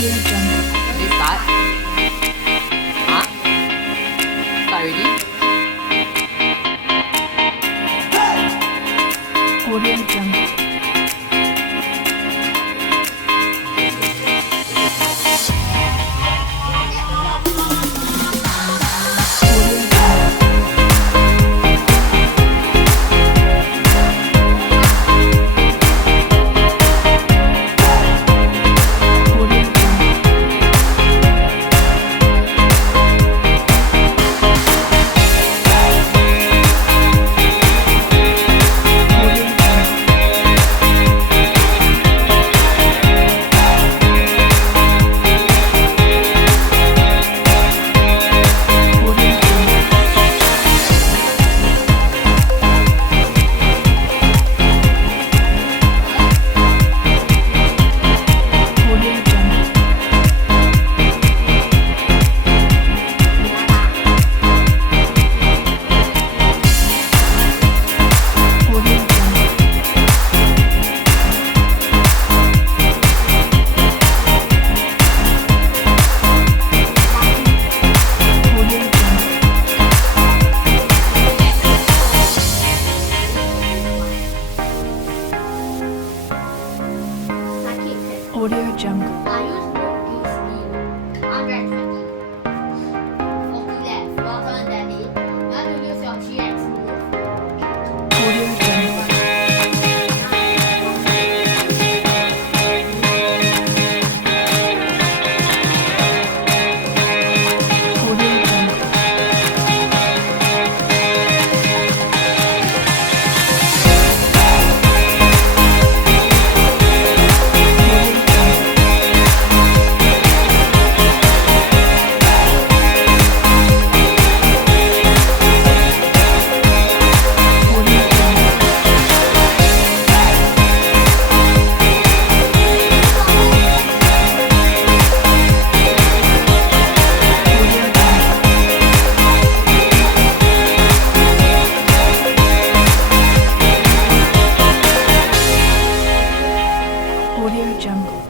Okay, start. Huh? Start already? Audio Jungle. Audio Jungle. I use book speed 120. Okay, left. Well done, Daddy. Now to use your GX move. Audio Jungle. Audio Jungle. Audio Jungle.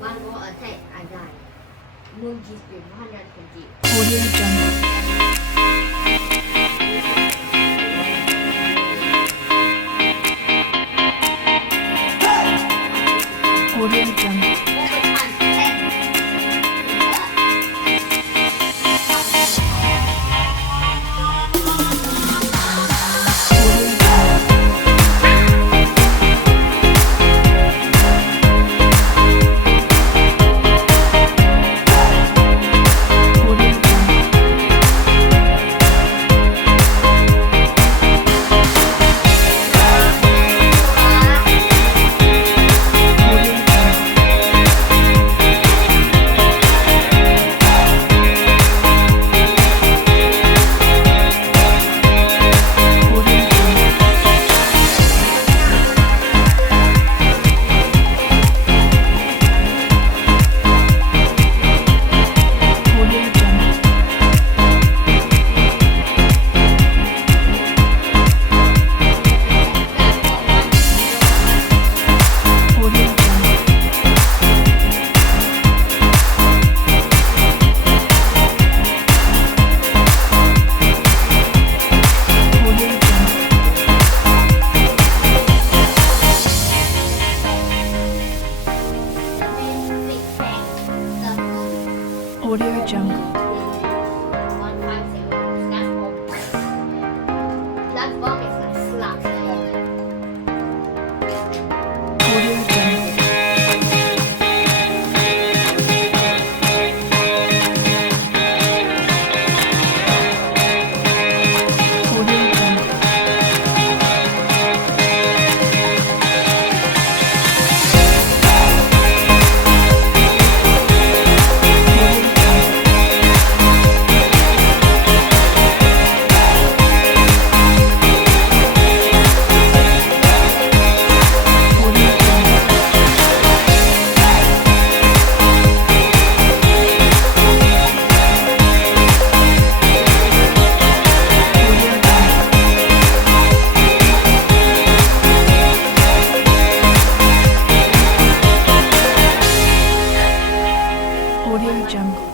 One more attack, I die. Move speed 120. Audio Jungle. Audio Jungle. Audio Jungle. Audio Jungle. Audio Jungle. Audio Jungle. Audio Jungle. Audio Jungle. Audio Jungle. Audio Jungle. 150. That bomb is like slap. Audio Jungle. Audio Jungle. Audio Jungle. Audio Jungle.